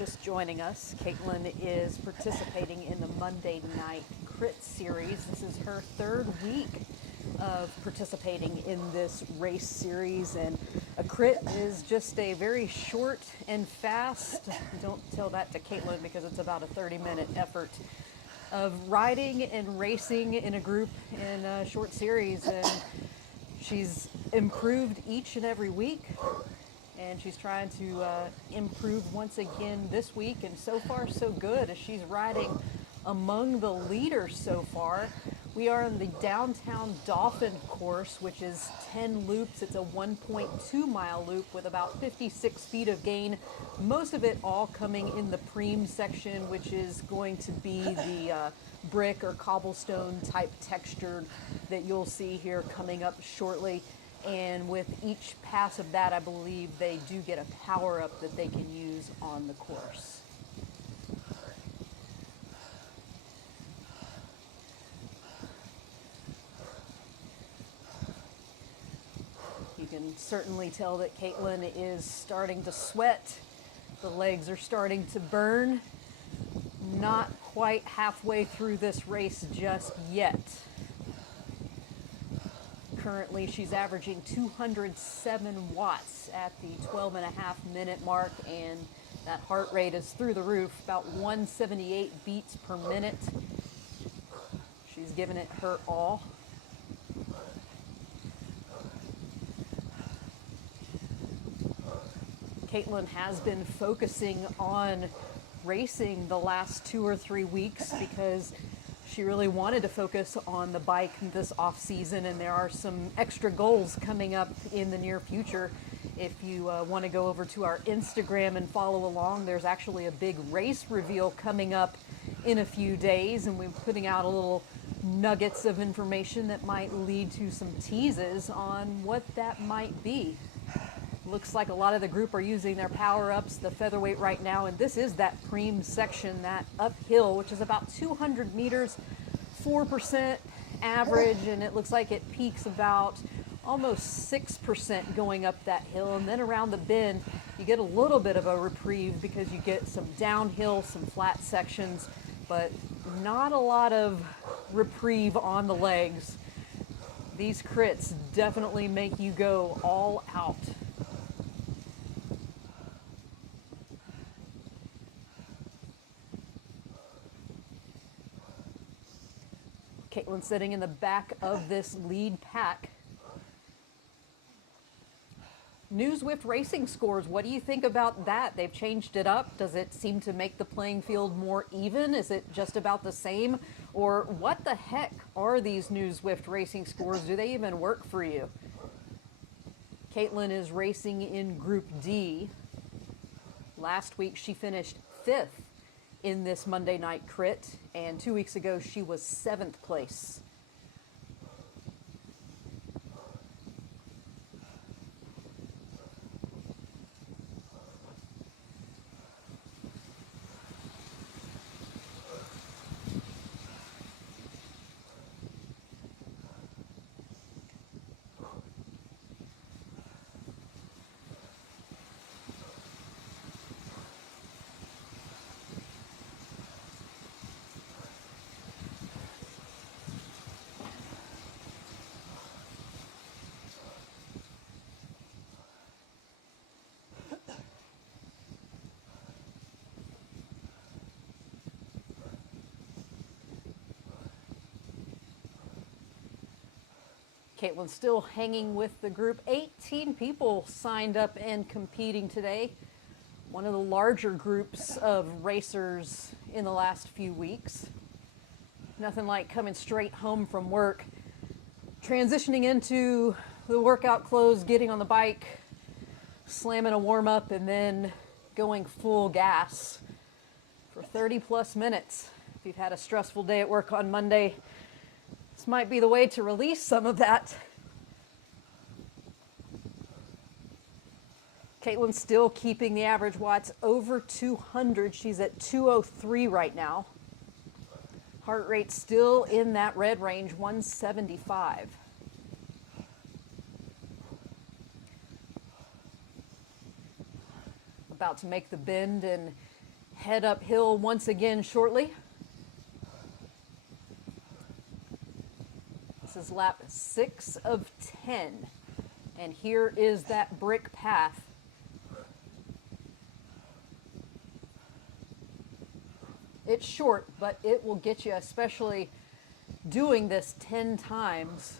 just joining us, Caitlin is participating in the Monday Night Crit Series. This is her third week of participating in this race series, and a crit is just a very short and fast, don't tell that to Caitlin because it's about a 30-minute effort of riding and racing in a group in a short series, and she's improved each and every week. And she's trying to improve once again this week, and so far so good as she's riding among the leaders so far. We are on the Downtown Dolphin course, which is 10 loops. It's a 1.2 mile loop with about 56 feet of gain, most of it all coming in the preem section, which is going to be the brick or cobblestone type texture that you'll see here coming up shortly. And with each pass of that, I believe they do get a power-up that they can use on the course. You can certainly tell that Caitlin is starting to sweat. The legs are starting to burn. Not quite halfway through this race just yet. Currently, she's averaging 207 watts at the 12.5-minute mark, and that heart rate is through the roof, about 178 beats per minute. She's given it her all. Caitlin has been focusing on racing the last 2 or 3 weeks because she really wanted to focus on the bike this off season, and there are some extra goals coming up in the near future. If you want to go over to our Instagram and follow along, there's actually a big race reveal coming up in a few days, and we're putting out a little nuggets of information that might lead to some teases on what that might be. Looks like a lot of the group are using their power-ups, the featherweight right now, and this is that preem section, that uphill, which is about 200 meters, 4% average, and it looks like it peaks about almost 6% going up that hill, and then around the bend, you get a little bit of a reprieve because you get some downhill, some flat sections, but not a lot of reprieve on the legs. These crits definitely make you go all out. Caitlin sitting in the back of this lead pack. New Zwift racing scores, what do you think about that? They've changed it up. Does it seem to make the playing field more even? Is it just about the same? Or what the heck are these new Zwift racing scores? Do they even work for you? Caitlin is racing in Group D. Last week she finished 5th in this Monday night crit, and 2 weeks ago she was 7th place. Caitlin's still hanging with the group. 18 people signed up and competing today. One of the larger groups of racers in the last few weeks. Nothing like coming straight home from work, transitioning into the workout clothes, getting on the bike, slamming a warm-up, and then going full gas for 30 plus minutes. If you've had a stressful day at work on Monday, this might be the way to release some of that. Caitlin's still keeping the average watts over 200. She's at 203 right now. Heart rate still in that red range, 175. About to make the bend and head uphill once again shortly. This is lap 6 of 10. And here is that brick path. It's short, but it will get you, especially doing this 10 times.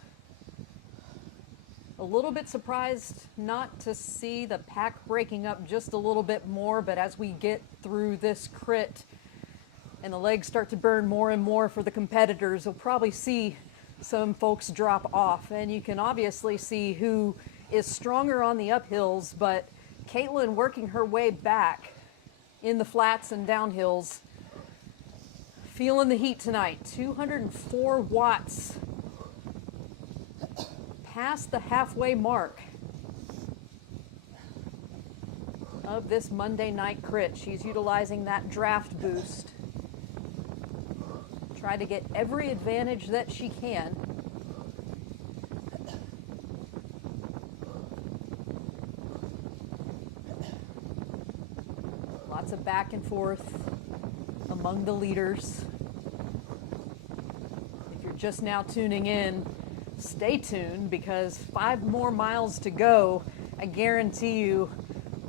A little bit surprised not to see the pack breaking up just a little bit more, but as we get through this crit and the legs start to burn more and more for the competitors, you'll probably see some folks drop off. And you can obviously see who is stronger on the uphills, but Caitlin working her way back in the flats and downhills, feeling the heat tonight. 204 watts past the halfway mark of this Monday night crit. She's utilizing that draft boost. Try to get every advantage that she can. Lots of back and forth among the leaders. If you're just now tuning in, stay tuned, because 5 more miles to go. I guarantee you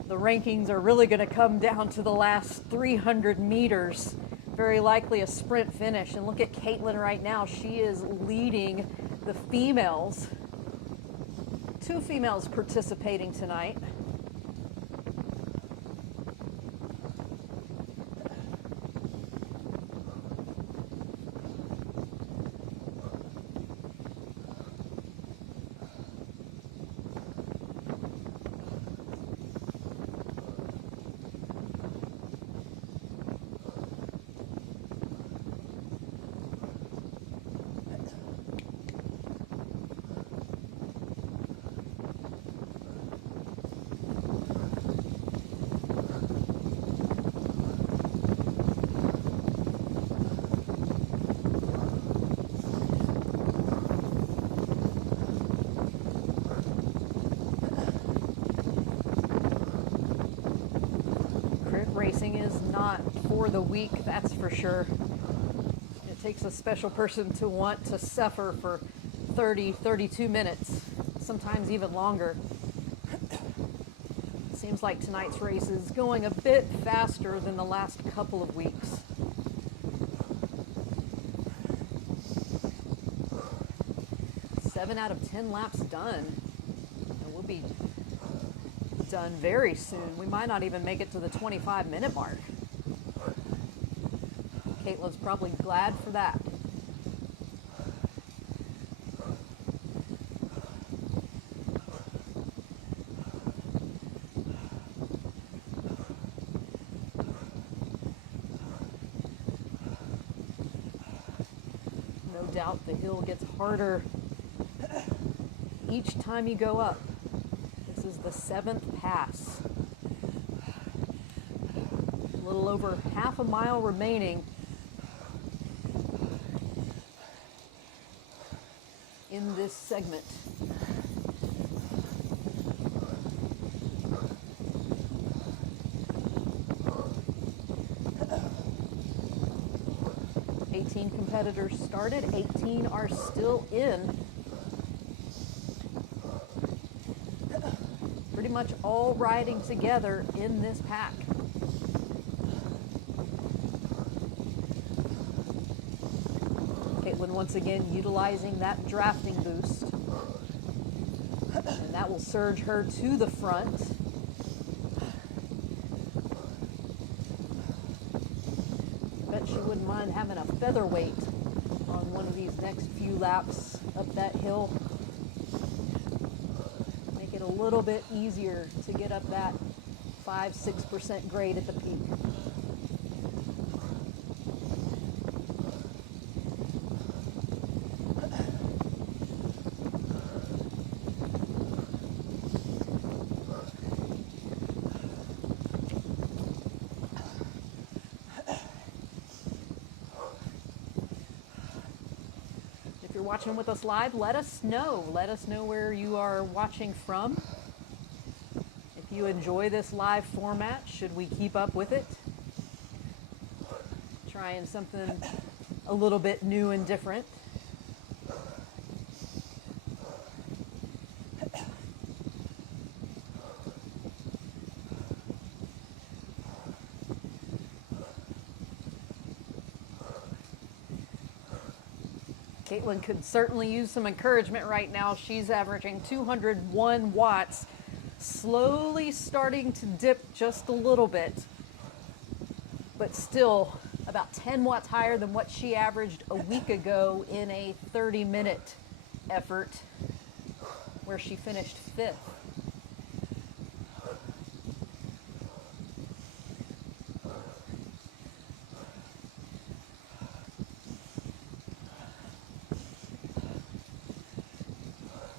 the rankings are really going to come down to the last 300 meters. Very likely a sprint finish. And look at Caitlin right now. She is leading the females. 2 females participating tonight. Racing is not for the weak, that's for sure. It takes a special person to want to suffer for 30, 32 minutes, sometimes even longer. Seems like tonight's race is going a bit faster than the last couple of weeks. Seven out of 10 laps done. And we'll be done very soon. We might not even make it to the 25-minute mark. Caitlin's probably glad for that. No doubt the hill gets harder each time you go up. This is the 7th pass. A little over half a mile remaining in this segment. Competitors started, 18 are still in. Pretty much all riding together in this pack. Caitlin once again utilizing that drafting boost. And that will surge her to the front. Bet she wouldn't mind having a featherweight on one of these next few laps up that hill. Make it a little bit easier to get up that 5-6% grade at the peak. Watching with us live, let us know. Let us know where you are watching from. If you enjoy this live format, should we keep up with it? Trying something a little bit new and different. Caitlin could certainly use some encouragement right now. She's averaging 201 watts, slowly starting to dip just a little bit, but still about 10 watts higher than what she averaged a week ago in a 30-minute effort where she finished 5th.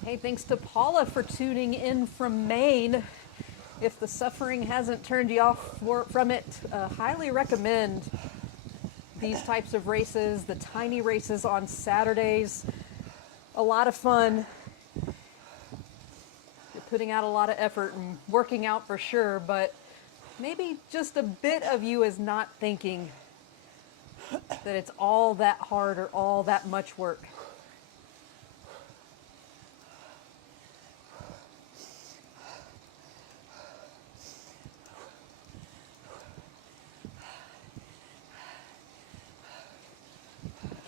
Hey, thanks to Paula for tuning in from Maine. If the suffering hasn't turned you off from it, highly recommend these types of races, the tiny races on Saturdays. A lot of fun. You're putting out a lot of effort and working out for sure, but maybe just a bit of you is not thinking that it's all that hard or all that much work.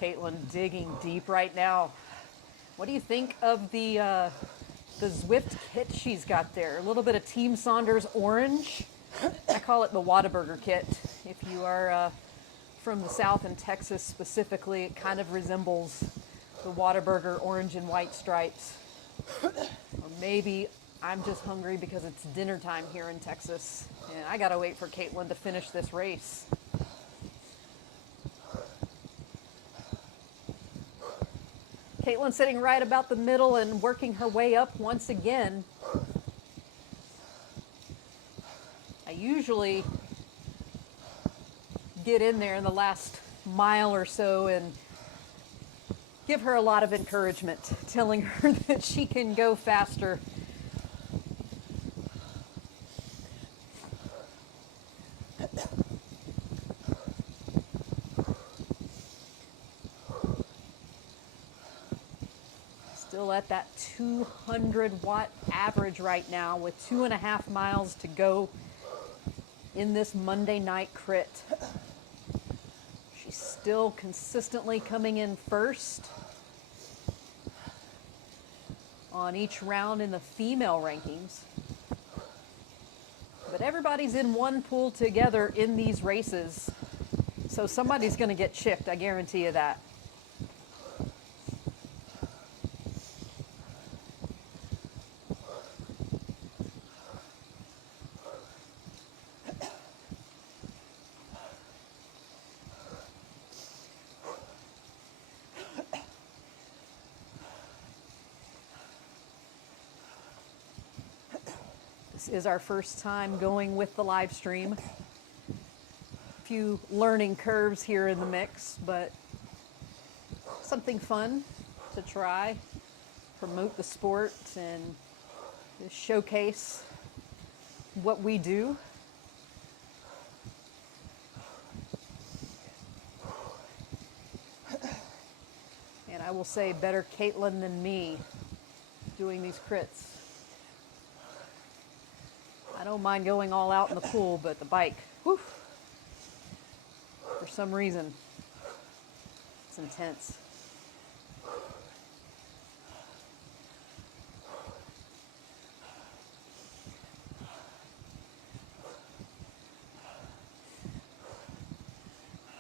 Caitlin digging deep right now. What do you think of the Zwift kit she's got there? A little bit of Team Saunders orange. I call it the Watopia kit. If you are from the South and Texas specifically, it kind of resembles the Watopia orange and white stripes. Or maybe I'm just hungry because it's dinner time here in Texas, and I gotta wait for Caitlin to finish this race. Caitlin sitting right about the middle and working her way up once again. I usually get in there in the last mile or so and give her a lot of encouragement, telling her that she can go faster. Still at that 200 watt average right now with 2.5 miles to go in this Monday night crit. She's still consistently coming in first on each round in the female rankings. But everybody's in one pool together in these races, so somebody's going to get chipped, I guarantee you that. This is our first time going with the live stream. A few learning curves here in the mix, but something fun to try, promote the sport and just showcase what we do. And I will say, better Caitlin than me doing these crits. I don't mind going all out in the pool, but the bike, whew, for some reason, it's intense.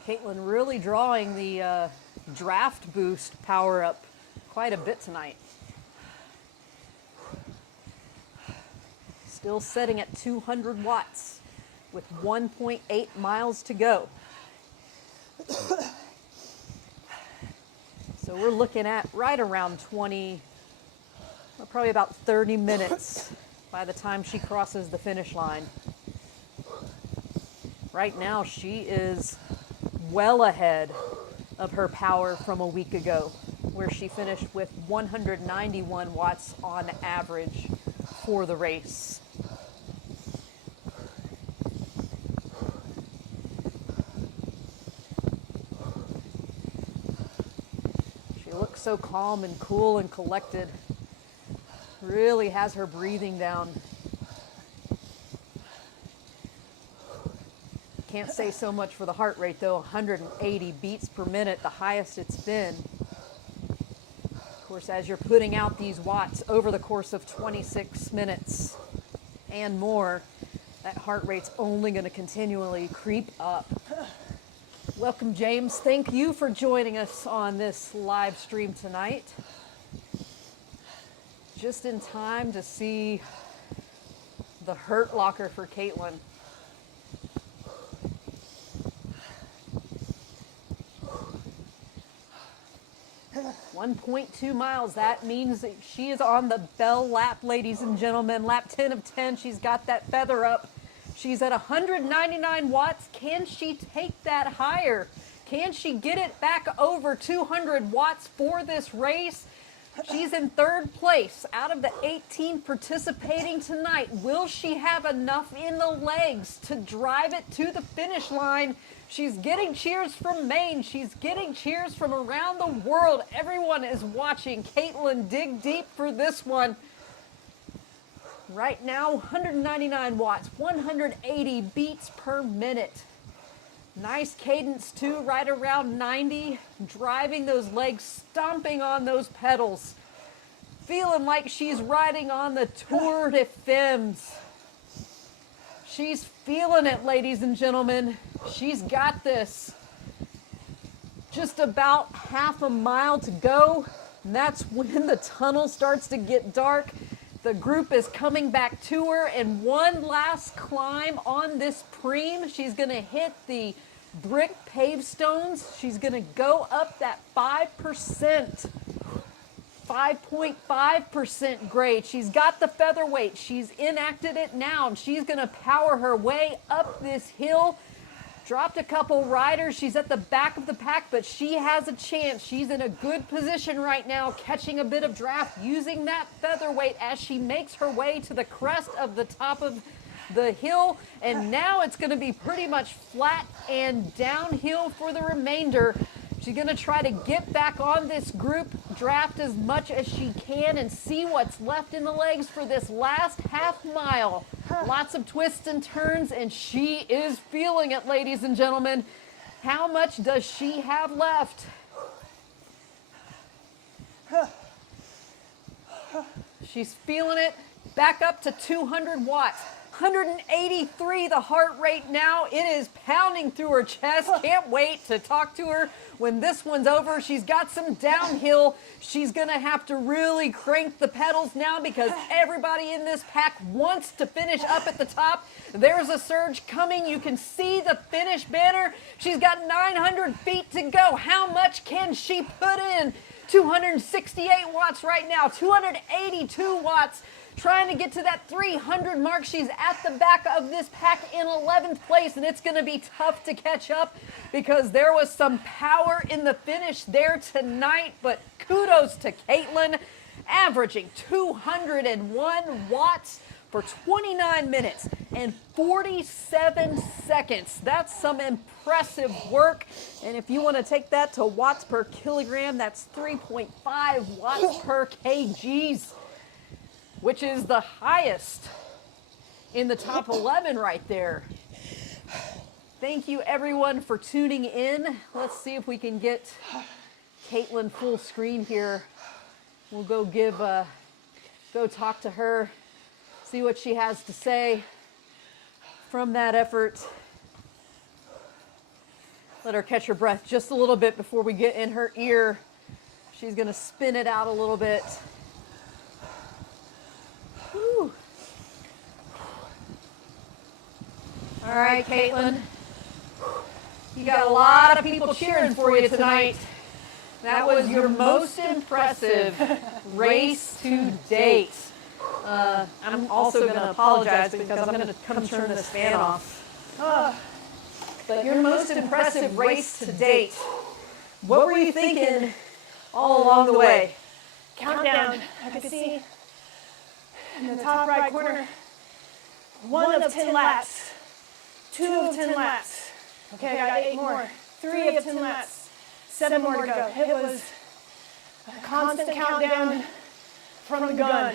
Caitlin really drawing the draft boost power up quite a bit tonight. Still setting at 200 watts with 1.8 miles to go. So we're looking at right around 20, or probably about 30 minutes by the time she crosses the finish line. Right now she is well ahead of her power from a week ago, where she finished with 191 watts on average for the race. so calm and cool and collected. Really has her breathing down. Can't say so much for the heart rate though, 180 beats per minute, the highest it's been. Of course, as you're putting out these watts over the course of 26 minutes and more, that heart rate's only going to continually creep up. Welcome, James. Thank you for joining us on this live stream tonight. Just in time to see the hurt locker for Caitlin. 1.2 miles. That means that she is on the bell lap, ladies and gentlemen. Lap 10 of 10. She's got that feather up. She's at 199 watts. Can she take that higher? Can she get it back over 200 watts for this race? She's in third place out of the 18 participating tonight. Will she have enough in the legs to drive it to the finish line? She's getting cheers from Maine. She's getting cheers from around the world. Everyone is watching Caitlin dig deep for this one. Right now, 199 watts, 180 beats per minute. Nice cadence too, right around 90. Driving those legs, stomping on those pedals. Feeling like she's riding on the Tour de Femmes. She's feeling it, ladies and gentlemen. She's got this. Just about half a mile to go. And that's when the tunnel starts to get dark. The group is coming back to her, and one last climb on this preem. She's going to hit the brick paved stones. She's going to go up that 5%. 5.5% grade. She's got the featherweight. She's enacted it now, and she's going to power her way up this hill. Dropped a couple riders. She's at the back of the pack, but she has a chance. She's in a good position right now, catching a bit of draft, using that featherweight as she makes her way to the crest of the top of the hill. And now it's going to be pretty much flat and downhill for the remainder. She's going to try to get back on this group, draft as much as she can, and see what's left in the legs for this last half mile. Lots of twists and turns, and she is feeling it, ladies and gentlemen. How much does she have left? She's feeling it. Back up to 200 watts. 183 the heart rate now. It is pounding through her chest. Can't wait to talk to her when this one's over. She's got some downhill. She's going to have to really crank the pedals now because everybody in this pack wants to finish up at the top. There's a surge coming. You can see the finish banner. She's got 900 feet to go. How much can she put in? 268 watts right now, 282 watts. Trying to get to that 300 mark. She's at the back of this pack in 11th place, and it's going to be tough to catch up because there was some power in the finish there tonight, but kudos to Caitlin, averaging 201 watts for 29 minutes and 47 seconds. That's some impressive work, and if you want to take that to watts per kilogram, that's 3.5 watts per kgs, which is the highest in the top 11 right there. Thank you everyone for tuning in. Let's see if we can get Caitlin full screen here. We'll go go talk to her, see what she has to say from that effort. Let her catch her breath just a little bit before we get in her ear. She's gonna spin it out a little bit. Whew. All right, Caitlin. You got a lot of people cheering for you tonight. That was your most impressive race to date. I'm also going to apologize because I'm going to come turn this fan off. But your most impressive race to date. What were you thinking all along the way? Countdown. I could see in the top right corner, 1 of 10 laps, 2 of 10 laps. Okay, I got 8 more. 3 of 10 laps, 7 more to go. It was a constant countdown from the gun.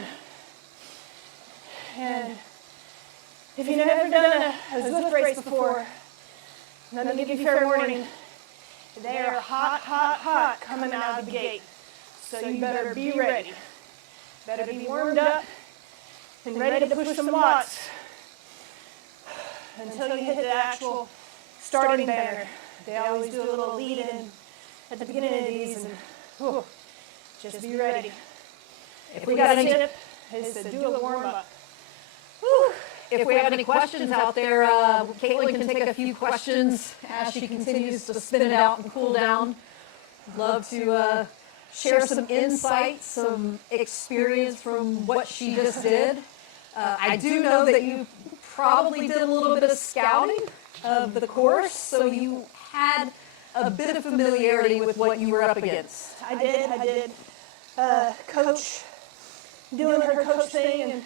And if you've never done a Zwift race before, let me give you fair warning. They are hot, hot, hot coming out of the gate. So you better be ready. Better be warmed up and ready to push some watts until you hit the actual starting banner. They always do a little lead-in at the beginning of these, and just be ready. If we got any tip, is to do a warm-up. If we have any questions out there, Caitlin can take a few questions as she continues to spin it out and cool down. Love to share some insights, some experience from what she just did. I do know that you probably did a little bit of scouting of the course, so you had a bit of familiarity with what you were up against. I did. Coach doing her coach thing and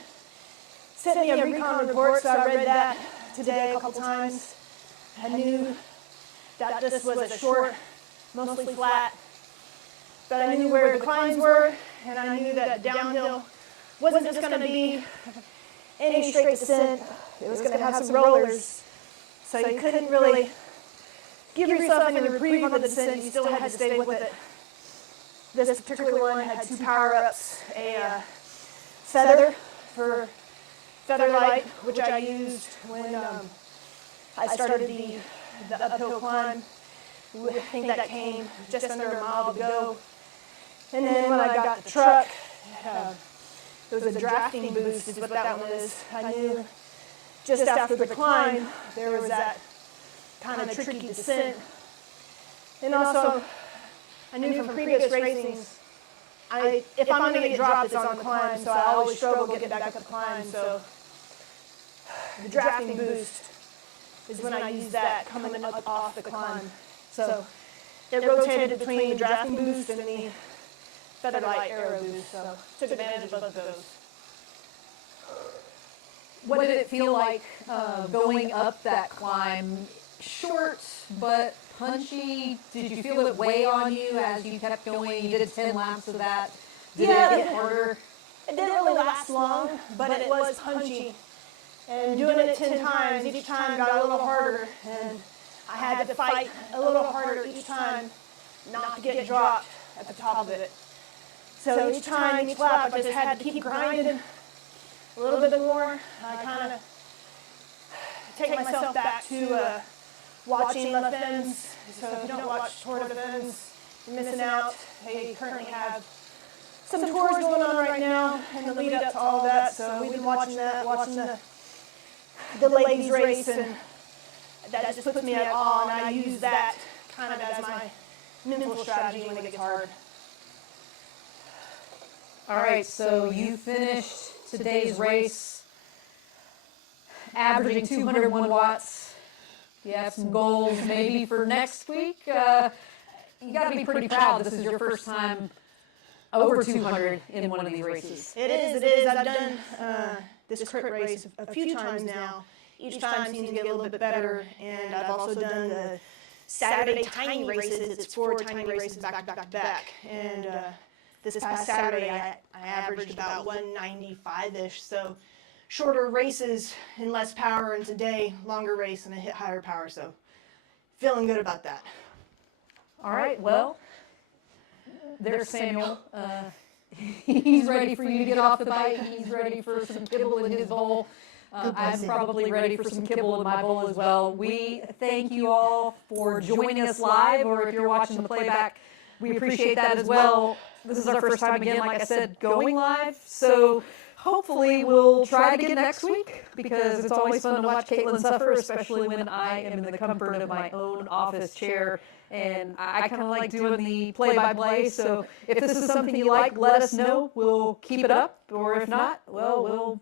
sent me a recon report, so I read that today a couple times. I knew that this was a short, mostly flat, but I knew where the climbs were, and I knew that downhill wasn't just going to be any straight descent. It was going to have some rollers, so you couldn't really give yourself any reprieve on the descent. You still had to stay with it. This particular one had 2 power-ups, a feather for feather light, which I used when I started the uphill climb. I think that came just under a mile to go. And then when I got the truck, there was a drafting boost is what that one is. I knew just after the climb, there was that kind of tricky descent. And also, I knew from previous racings, if I'm going to get dropped, it's on the climb, so I always struggle getting back up the climb. So the drafting boost is when I use that coming up off the climb. So it rotated between the drafting boost and the feather light arrow boost, so took advantage of both of those. What did it feel like going up that climb? Short, but punchy. Did you feel it weigh on you as you kept going? You did 10 laps of that. Did it get harder? It didn't really last long, but it was punchy. And doing it 10 times, each time got a little harder, and I had to fight a little harder each time not to get dropped at the top of it. So each time, each lap, I just had to keep grinding a little bit more. I kind of take myself back to watching La Fens. So if you don't watch Tour de France, you're missing out. They currently have some tours going on right now in the lead up to all that. So we've been watching that, watching the ladies race, and that just puts me at awe. And I use that kind of as my mental strategy when it gets hard. All right, so you finished today's race averaging 201 watts. You have some goals maybe for next week. You got to be pretty proud. This is your first time over 200 in one of these races. It is. I've done this crit race a few times now. Each time seems to get a little bit better, and I've also done the Saturday tiny races. It's 4 tiny races back to back. And this past Saturday, I averaged about 195-ish. So shorter races and less power, and today longer race and I hit higher power. So feeling good about that. All right, well, there's Samuel. He's ready for you to get off the bike. He's ready for some kibble in his bowl. I'm probably ready for some kibble in my bowl as well. We thank you all for joining us live, or if you're watching the playback, we appreciate that as well. This is our first time again, like I said, going live. So hopefully we'll try it again next week, because it's always fun to watch Caitlin suffer, especially when I am in the comfort of my own office chair. And I kind of like doing the play-by-play. So if this is something you like, let us know. We'll keep it up. Or if not, well, we'll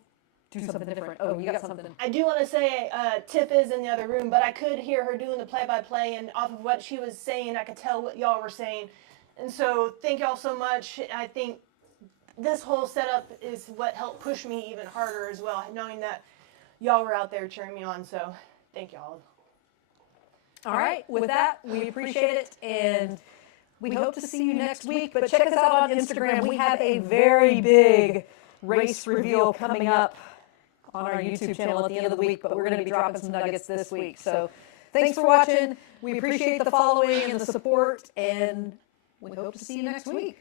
do something different. Oh, you got something. I do want to say Tip is in the other room, but I could hear her doing the play-by-play, and off of what she was saying, I could tell what y'all were saying. And so thank y'all so much. I think this whole setup is what helped push me even harder as well, knowing that y'all were out there cheering me on. So thank y'all. All right, with that, we appreciate it, and We hope to see you next week, but check us out on Instagram. We have a very big race reveal coming up on our YouTube channel at the end of the week, but we're going to be dropping some nuggets this week. So thanks for watching. We appreciate the following and the support, and we hope to see you next week.